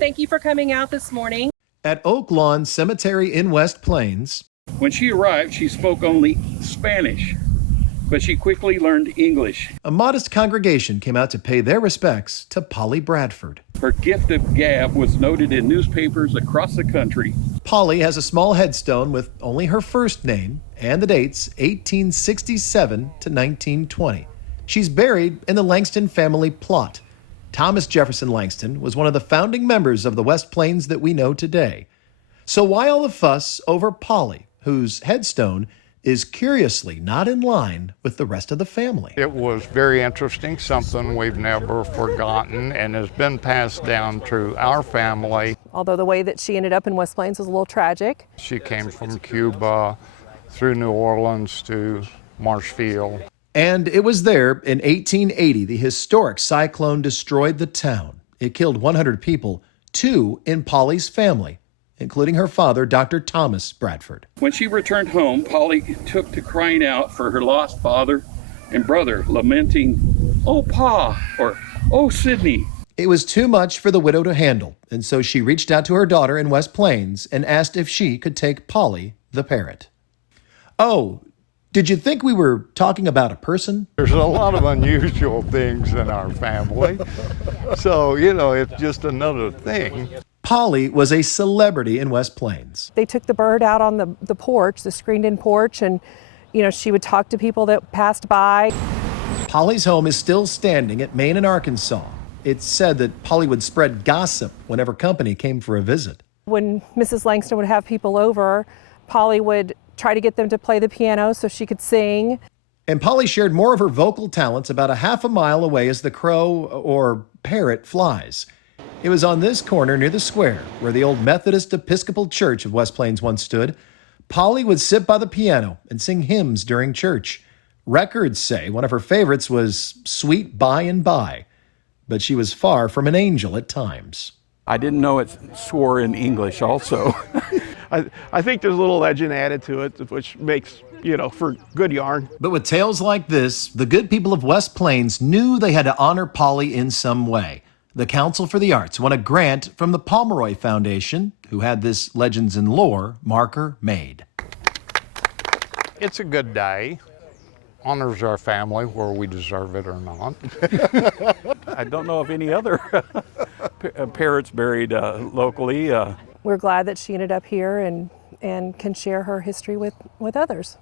Thank you for coming out this morning. At Oak Lawn Cemetery in West Plains, when she arrived, she spoke only Spanish, but she quickly learned English. a modest congregation came out to pay their respects to Polly Bradford. Her gift of gab was noted in newspapers across the country. Polly has a small headstone with only her first name and the dates 1867 to 1920. She's buried in the Langston family plot. Thomas Jefferson Langston was one of the founding members of the West Plains that we know today. So why all the fuss over Polly, whose headstone is curiously not in line with the rest of the family? It was very interesting, something we've never forgotten and has been passed down through our family. Although the way that she ended up in West Plains was a little tragic. She came from Cuba through New Orleans to Marshfield. And it was there in 1880 the historic cyclone destroyed the town. It killed 100 people, 2 in Polly's family, including her father, Dr. Thomas Bradford. When she returned home, Polly took to crying out for her lost father and brother, lamenting, "Oh, Pa," or "Oh, Sidney." It was too much for the widow to handle, and so she reached out to her daughter in West Plains and asked if she could take Polly the parrot. Oh, did you think we were talking about a person? There's a lot of unusual things in our family, so, it's just another thing. Polly was a celebrity in West Plains. They took the bird out on the porch, the screened-in porch, and, she would talk to people that passed by. Polly's home is still standing at Maine and Arkansas. It's said that Polly would spread gossip whenever company came for a visit. When Mrs. Langston would have people over, Polly would try to get them to play the piano so she could sing. And Polly shared more of her vocal talents about a half a mile away as the crow or parrot flies. It was on this corner near the square where the old Methodist Episcopal Church of West Plains once stood. Polly would sit by the piano and sing hymns during church. Records say one of her favorites was Sweet By and By, but she was far from an angel at times. I didn't know it swore in English also. I think there's a little legend added to it, which makes, for good yarn. But with tales like this, the good people of West Plains knew they had to honor Polly in some way. The Council for the Arts won a grant from the Pomeroy Foundation, who had this Legends in Lore marker made. It's a good day. Honors our family where we deserve it or not. I don't know of any other parrots buried locally. We're glad that she ended up here and can share her history with others.